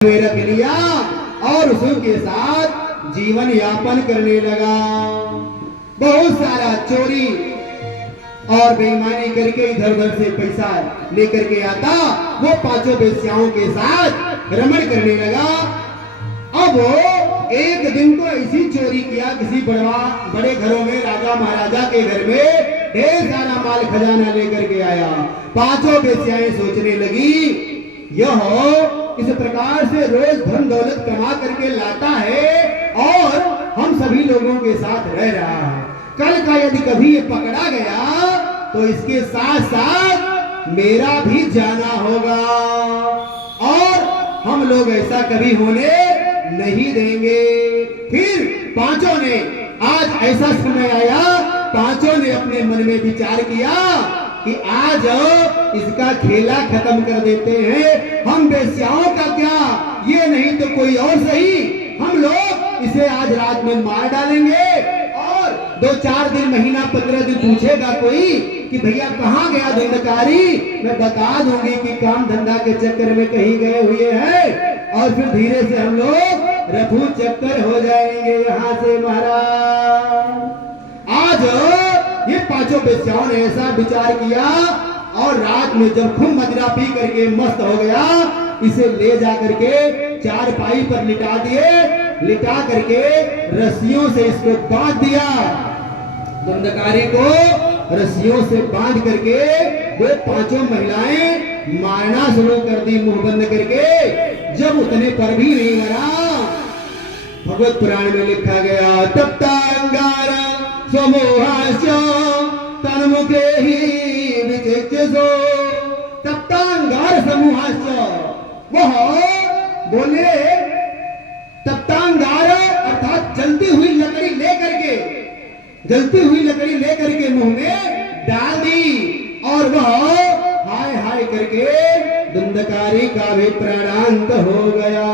में रख लिया और उसके साथ जीवन यापन करने लगा। बहुत सारा चोरी और बेईमानी करके इधर उधर से पैसा लेकर के आता, वो पांचों वेश्याओं के साथ रमण करने लगा। अब एक दिन तो ऐसी चोरी किया, किसी बड़े घरों में राजा महाराजा के घर में ढेर सारा माल खजाना लेकर के आया। पांचों वेश्याएं सोचने लगी, यह इस प्रकार से रोज धन दौलत कमा करके लाता है और हम सभी लोगों के साथ रह रहा है। कल का यदि कभी ये पकड़ा गया तो इसके साथ साथ मेरा भी जाना होगा और हम लोग ऐसा कभी होने नहीं देंगे। फिर पांचों ने, आज ऐसा समय आया, पांचों ने अपने मन में विचार किया कि आज इसका खेला खत्म कर देते हैं। हम वेश्याओं का क्या, ये नहीं तो कोई और सही, हम लोग इसे आज रात में मार डालेंगे और 2-4 दिन, महीना, 15 दिन पूछेगा कोई कि भैया कहाँ गया धुंधकारी, मैं बता दूंगी कि काम धंधा के चक्कर में कहीं गए हुए हैं और फिर धीरे से हम लोग रफू चक्कर हो जाएंगे यहाँ से महाराज। आज ये पांचों वेश्याओं ने ऐसा विचार किया और रात में जब खूब मदिरा पी करके मस्त हो गया, इसे ले जा करके चारपाई पर लिटा दिए। लिटा करके रस्सियों से इसको बांध दिया। धुंधकारी को रस्सियों से बांध करके वो पांचों महिलाएं मारना शुरू कर दी मुंह बंद करके। जब उतने पर भी नहीं मरा, भगवत पुराण में लिखा गया, तप्तांगार समूहाश्च तन्मुखे ही विचिक्षसो। तप्तांगार समूहाश्च, वह बोले तप्तांगार अर्थात जलती हुई लकड़ी लेकर के मुंह में डाल दी और वह हाय हाय करके धुंधकारी का भी प्राणांत हो गया।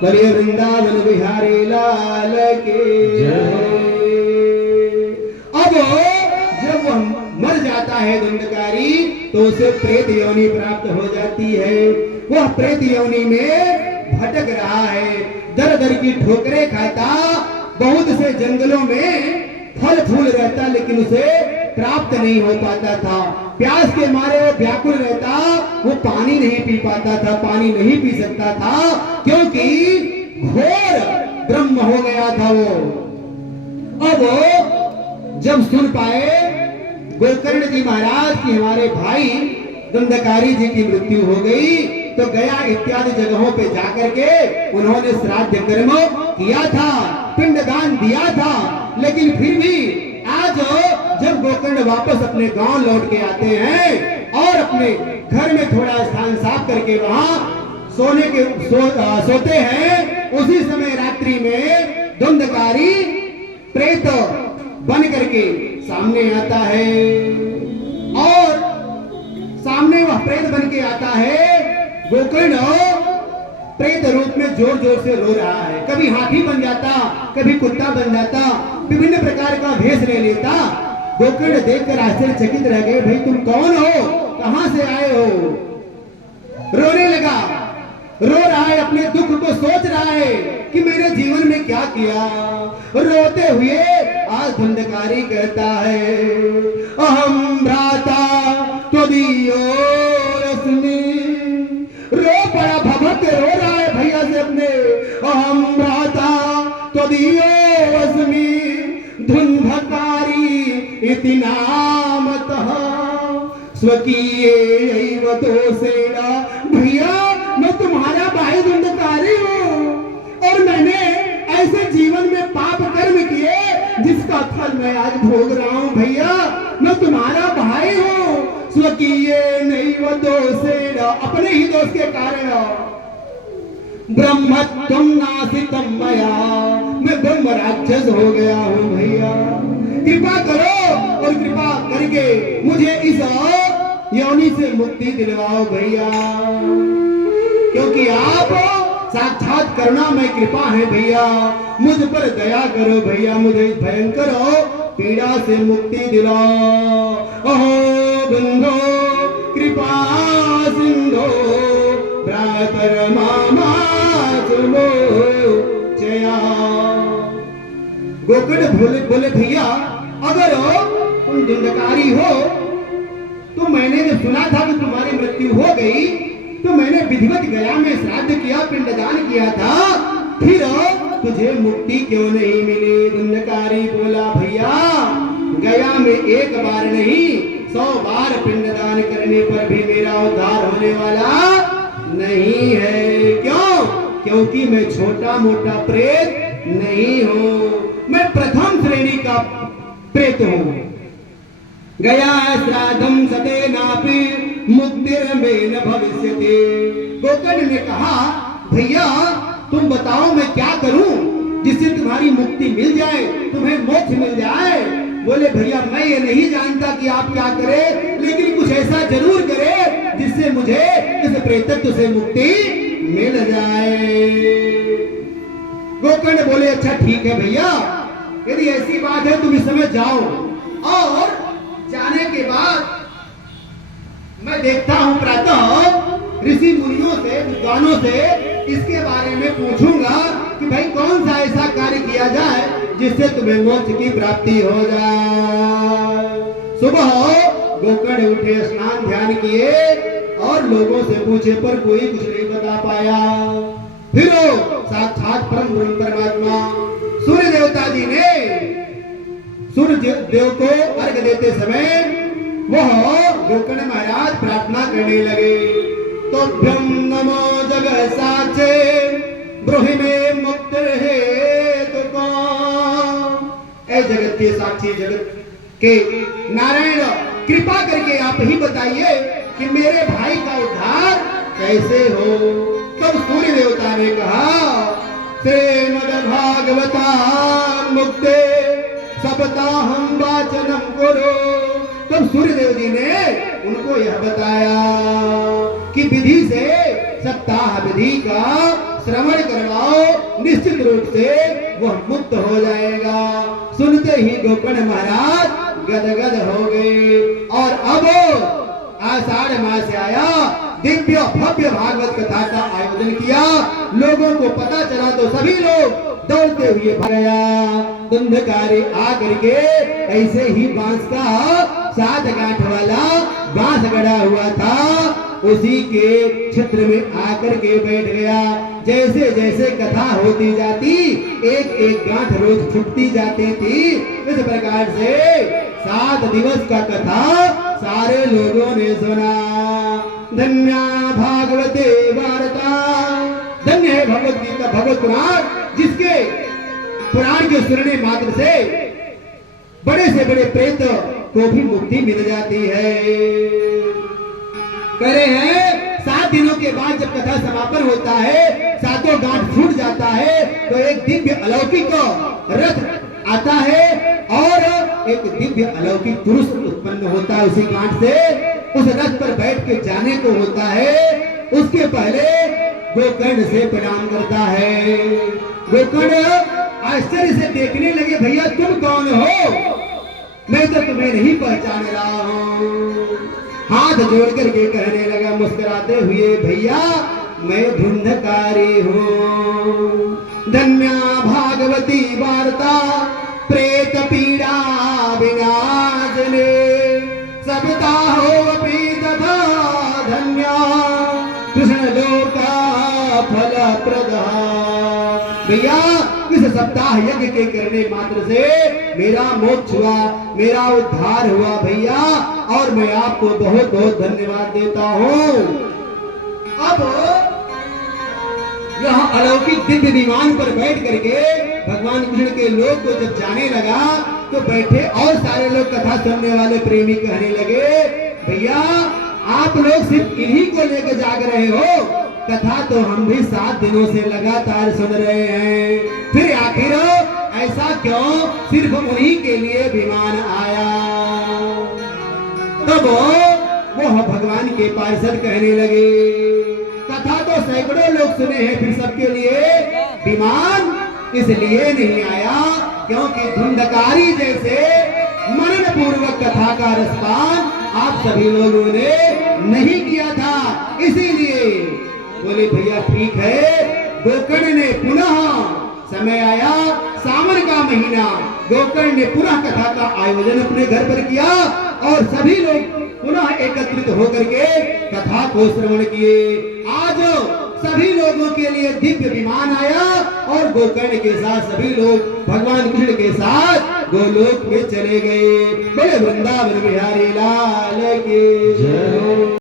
बोलिए वृंदावन बिहारी लाल के जय। अब जब वह मर जाता है धुंधकारी तो उसे प्रेत योनि प्राप्त हो जाती है। वह प्रेत योनि में भटक रहा है, दर दर की ठोकरें खाता, बहुत से जंगलों में फल फूल रहता लेकिन उसे प्राप्त नहीं हो पाता था। प्यास के मारे वो व्याकुल रहता, वो पानी नहीं पी पाता था, पानी नहीं पी सकता था क्योंकि घोर ब्रह्म हो गया था वो। अब जब सुन पाए गोकर्ण जी महाराज की हमारे भाई धुंधकारी जी की मृत्यु हो गई, तो गया इत्यादि जगहों पे जाकर के उन्होंने श्राद्ध कर्म किया था, पिंडदान दिया था। लेकिन फिर भी आज जब गोकर्ण वापस अपने गांव लौट के आते हैं और अपने घर में थोड़ा स्थान साफ करके वहां सोते हैं, उसी समय रात्रि में धुंधकारी प्रेत बन करके सामने आता है और सामने वह प्रेत बन के आता है। गोकर्ण प्रेत रूप में जोर जोर से रो रहा है, कभी हाथी बन जाता, कभी कुत्ता बन जाता, विभिन्न प्रकार का भेष ले लेता। गोकर्ण देखकर आश्चर्यचकित रह गए, भाई तुम कौन हो, कहां से आए हो। रोने लगा, रो रहा है, अपने दुख को सोच रहा है कि मैंने जीवन में क्या किया। रोते हुए आज धुंधकारी कहता है, अहम भ्राता त्वदीयो रश्मि। रो पड़ा, भभक के रो रहा है भैया से अपने, अहम भ्राता त्वदीयो रश्मि धुंधकारी इति नामतः स्वकीयैव दोषेण। भैया मैं तुम्हारा भाई धुंधकारी हूँ और मैंने ऐसे जीवन में पाप कर्म किए जिसका फल मैं आज भोग रहा हूँ। भैया मैं तुम्हारा भाई हूँ, स्वकीयैव दोषेण, अपने ही दोष के कारण। ब्रह्मत्वं नासितं मया, मैं ब्रह्म राक्षस हो गया हूँ। भैया कृपा करो और कृपा करके मुझे इस योनि से मुक्ति दिलवाओ भैया, क्योंकि आप साक्षात करुणामय कृपा है भैया, मुझ पर दया करो भैया, मुझे भयंकर पीड़ा से मुक्ति दिलाओ। अहो बंधो कृपा सिंधो भ्रातर मामा मोचया। गोकर्ण बोले भैया अगर तुम धुंधकारी हो तो मैंने जब सुना था कि तुम्हारी मृत्यु हो गई तो मैंने विधिवत गया में श्राद्ध किया, पिंडदान किया था, फिर तुझे मुक्ति क्यों नहीं मिली? धुंधकारी बोला भैया गया में एक बार नहीं 100 बार पिंडदान करने पर भी मेरा उद्धार होने वाला नहीं है। क्यों? क्योंकि मैं छोटा मोटा प्रेत नहीं हूँ, मैं प्रथम श्रेणी का प्रेत हूँ। गया श्राद्धम सतेनापि मुक्तिर्मेन भविष्यति। गोकर्ण ने कहा भैया तुम बताओ मैं क्या करूं जिससे तुम्हारी मुक्ति मिल जाए, तुम्हें मोक्ष मिल जाए? बोले भैया मैं ये नहीं जानता कि आप क्या करें, लेकिन कुछ ऐसा जरूर करें जिससे मुझे इस प्रेतत्व से मुक्ति मिल जाए। गोकर्ण बोले अच्छा ठीक है भैया, यदि ऐसी बात है तुम इस समय जाओ, और जाने के बाद मैं देखता हूं प्रातः ऋषि मुनियों से, विद्वानों से इसके बारे में पूछूंगा कि भाई कौन सा ऐसा कार्य किया जाए जिससे तुम्हें मोक्ष की प्राप्ति हो जाए। सुबह गोकर्ण उठे, स्नान ध्यान किए और लोगों से पूछे पर कोई कुछ नहीं बता पाया। फिर साक्षात परम ब्रह्म परमात्मा सूर्य देवता जी ने सूर्य देव को अर्घ देते समय वह गोकर्ण महाराज प्रार्थना करने लगे, तो ब्रह्म नमो जगत साचे ब्रूहि में मुक्त हेतु को। ऐ जगत के साक्षी, जगत के नारायण, कृपा करके आप ही बताइए कि मेरे भाई का उद्धार कैसे हो। तब सूर्य देवता ने कहा श्रीमद् भागवता मुक्ते सप्ताहं वाचनम कुरु। तब सूर्यदेव जी ने उनको यह बताया कि विधि से सप्ताह विधि का श्रवण करवाओ, निश्चित रूप से वह मुक्त हो जाएगा। सुनते ही गोकर्ण महाराज गदगद हो गए। और अब आषाढ़ मास आया, दिव्य भव्य भागवत कथा का आयोजन किया। लोगों को पता चला तो सभी लोग दौड़ते हुए भाग गया। धुंधकारी आकर के ऐसे ही बांस का 7 गांठ वाला बांस गड़ा हुआ था, उसी के क्षेत्र में आकर के बैठ गया। जैसे जैसे कथा होती जाती एक एक गांठ रोज छुटती जाती थी। इस प्रकार से 7 दिवस का कथा सारे लोगों ने सुना। धन्या भागवते वार्ता, धन्य है भगवत गीता, भगवत पुराण, जिसके पुराण के सुनने मात्र से बड़े से बड़े प्रेत को भी मुक्ति मिल जाती है। करे हैं 7 दिनों के बाद जब कथा समापन होता है, 7 गांठ फूट जाता है, तो एक दिव्य अलौकिक रथ आता है और एक दिव्य अलौकिक पुरुष उत्पन्न होता है उसी गांठ से। उस रथ पर बैठ के जाने को होता है। उसके पहले गोकर्ण से प्रणाम करता है। गोकर्ण आश्चर्य से देखने लगे, भैया तुम कौन हो? मैं तो तुम्हें नहीं पहचान रहा हूँ। हाथ जोड़ करके कहने लगा मुस्कुराते हुए, भैया मैं धुंधकारी हूँ। धन्या भागवती वार्ता प्रेत पीड़ा विनाशने सबता हो अपि तथा धन्या कृष्ण लोका फल प्रदा। भैया इस सप्ताह यज्ञ के करने मात्र से मेरा मोक्ष हुआ, मेरा उद्धार हुआ भैया, और मैं आपको बहुत बहुत धन्यवाद देता हूँ। अब यह अलौकिक दिव्य विमान पर बैठ करके भगवान कृष्ण के लोग को जब जाने लगा तो बैठे और सारे लोग कथा सुनने वाले प्रेमी कहने लगे, भैया आप लोग सिर्फ इन्हीं को लेकर जाग रहे हो, कथा तो हम भी 7 दिनों से लगातार सुन रहे हैं, फिर आखिर ऐसा क्यों सिर्फ उन्हीं के लिए विमान आया? तब वो भगवान के पार्षद कहने लगे, कथा तो सैकड़ों लोग सुने हैं, फिर सबके लिए विमान इसलिए नहीं आया क्योंकि धुंधकारी जैसे मनन पूर्वक कथा का रसपान आप सभी लोगों ने नहीं किया था, इसीलिए। बोले भैया ठीक है। गोकर्ण ने समय आया सावन का महीना, गोकर्ण ने पुनः कथा का आयोजन अपने घर पर किया और सभी लोग पुनः एकत्रित होकर के कथा को श्रवण किए। आज सभी लोगों के लिए दिव्य विमान आया और गोकर्ण के साथ सभी लोग भगवान कृष्ण के साथ गोलोक में चले गए। बोले वृंदावन बिहारी लाल की जय।